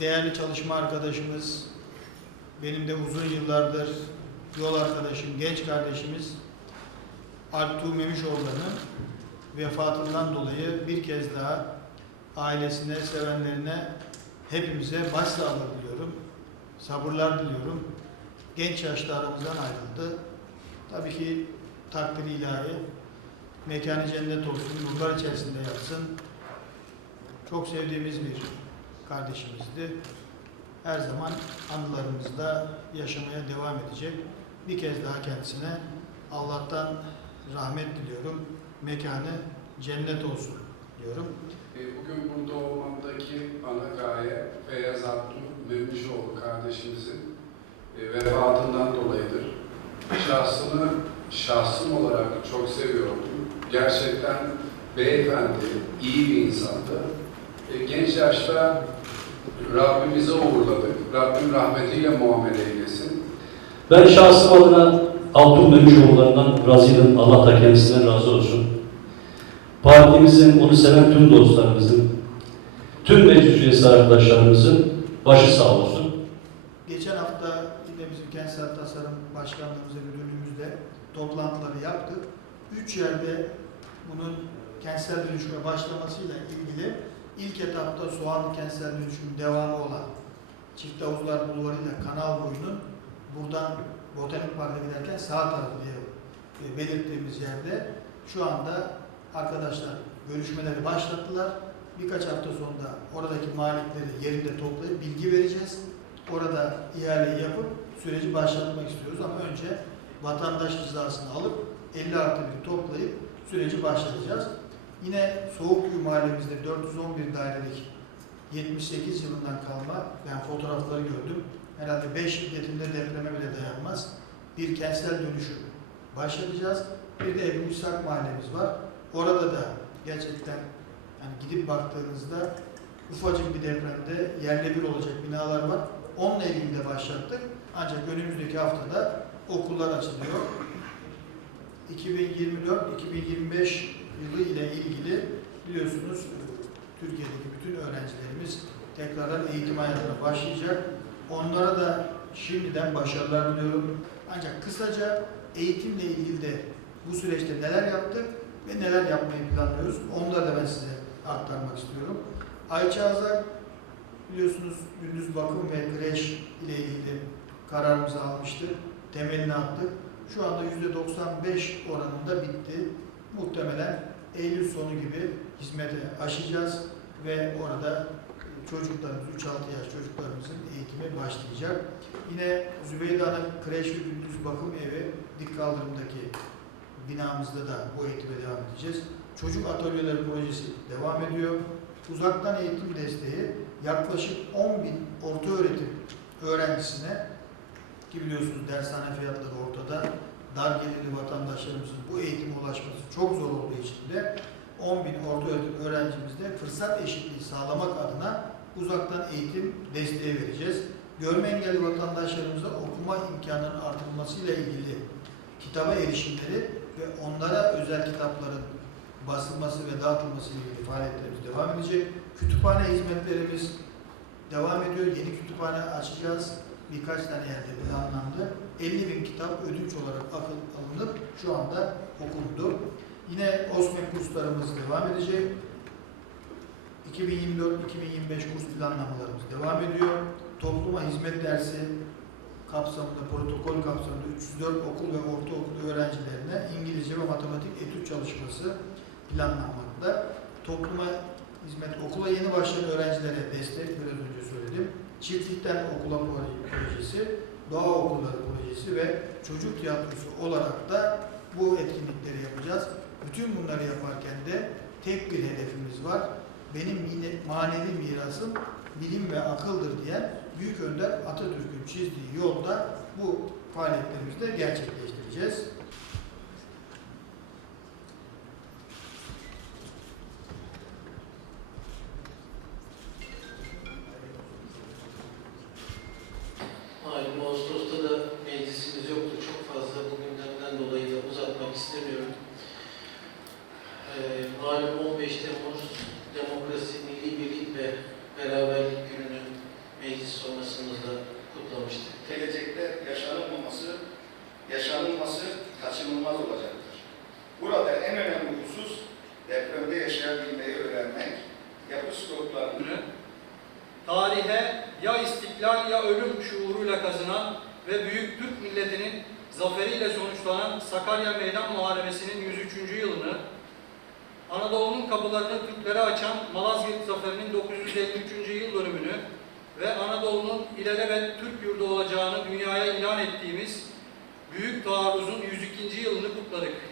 değerli çalışma arkadaşımız, benim de uzun yıllardır yol arkadaşım, genç kardeşimiz Alptuğ Memişoğlu'nun vefatından dolayı bir kez daha ailesine, sevenlerine, hepimize başsağlığı diliyorum. Sabırlar diliyorum. Genç yaşta aramızdan ayrıldı. Tabii ki takdiri ilahi. Mekanı cennet olsun, nurlar içerisinde yatsın. Çok sevdiğimiz bir kardeşimizdi. Her zaman anılarımızda yaşamaya devam edecek. Bir kez daha kendisine Allah'tan rahmet diliyorum. Mekanı cennet olsun diyorum. E, Bugün burada olmamdaki ana gaye Feyyaz Abdül Memişoğlu kardeşimizin e, vefatından dolayıdır. Şahsını şahsım olarak çok seviyordum. Gerçekten beyefendi, iyi bir insandı. E, Genç yaşta Rabbimize uğurladık. Rabbim rahmetiyle muamele eylesin. Ben şahsım adına Abdül Memişoğullarından razıyım. Allah da kendisinden razı olsun. Partimizin, onu seven tüm dostlarımızın, tüm meclis üyesi arkadaşlarımızın başı sağ olsun. Geçen hafta yine bizim Kentsel Tasarım Başkanlığımız ve Müdürlüğümüzde toplantıları yaptık. Üç yerde bunun kentsel dönüşüme başlamasıyla ilgili ilk etapta Soğanlı Kentsel Dönüşüm devamı olan Çift Havuzlar Bulvarı Kanal boyunun buradan Botanik Park'a giderken sağ tarafı diye e, belirttiğimiz yerde şu anda arkadaşlar görüşmeleri başlattılar. Birkaç hafta sonra oradaki malikleri yerinde toplayıp bilgi vereceğiz. Orada ihaleyi yapıp süreci başlatmak istiyoruz ama önce vatandaş rızasını alıp 50 artı bir toplayıp süreci başlatacağız. Yine Soğukkuyu mahallemizde 411 dairelik 78 yılından kalma ben fotoğrafları gördüm. Herhalde 5 şiddetinde depreme bile dayanmaz. Bir kentsel dönüşüm başlatacağız. Bir de Ebu Müsak mahallemiz var. Orada da gerçekten yani gidip baktığınızda ufacık bir depremde yerle bir olacak binalar var. Onunla ilgili de başlattık. Ancak önümüzdeki haftada okullar açılıyor. 2024-2025 yılı ile ilgili biliyorsunuz Türkiye'deki bütün öğrencilerimiz tekrardan eğitim hayatına başlayacak. Onlara da şimdiden başarılar diliyorum. Ancak kısaca eğitimle ilgili de bu süreçte neler yaptık ve neler yapmayı planlıyoruz. Onları da ben size aktarmak istiyorum. Ayça Azak biliyorsunuz gündüz bakım ve kreş ile ilgili kararımızı almıştık. Temelini attık. Şu anda %95 oranında bitti. Muhtemelen Eylül sonu gibi hizmete aşacağız ve orada çocuklarımız, 3-6 yaş çocuklarımızın eğitimi başlayacak. Yine Zübeyde Hanım kreş ve gündüz bakım evi dik kaldırımdaki binamızda da bu eğitime devam edeceğiz. Çocuk atölyeleri projesi devam ediyor. Uzaktan eğitim desteği yaklaşık 10 bin orta öğretim öğrencisine ki biliyorsunuz dershane fiyatları ortada. Dar gelirli vatandaşlarımızın bu eğitime ulaşması çok zor olduğu için de 10 bin orta öğretim öğrencimizde fırsat eşitliği sağlamak adına uzaktan eğitim desteği vereceğiz. Görme engelli vatandaşlarımıza okuma imkanının artırılmasıyla ilgili kitaba erişimleri ve onlara özel kitapların basılması ve dağıtılması ile ilgili faaliyetlerimiz devam edecek. Kütüphane hizmetlerimiz devam ediyor. Yeni kütüphane açacağız. Birkaç tane yerde planlandı. 50 bin kitap ödünç olarak akıl alınıp şu anda okundu. Yine OSMEK kurslarımız devam edecek. 2024-2025 kurs planlamalarımız devam ediyor. Topluma hizmet dersi kapsamında, protokol kapsamında 304 okul ve ortaokul öğrencilerine İngilizce ve matematik etüt çalışması planlanmakta. Topluma hizmet, okula yeni başlayan öğrencilere destek, biraz önce Çiftlikten okula projesi, doğa okulları projesi ve çocuk tiyatrosu olarak da bu etkinlikleri yapacağız. Bütün bunları yaparken de tek bir hedefimiz var. Benim manevi mirasım bilim ve akıldır diyen Büyük Önder Atatürk'ün çizdiği yolda bu faaliyetlerimizi de gerçekleştireceğiz. Yaşayabilmeyi öğrenmek, yapı stoklarını tarihe ya istiklal ya ölüm şuuruyla kazınan ve büyük Türk milletinin zaferiyle sonuçlanan Sakarya Meydan Muharebesi'nin 103. yılını, Anadolu'nun kapılarını Türklere açan Malazgirt Zaferi'nin 953. yıl dönümünü ve Anadolu'nun ilelebet Türk yurdu olacağını dünyaya ilan ettiğimiz Büyük Taarruz'un 102. yılını kutladık.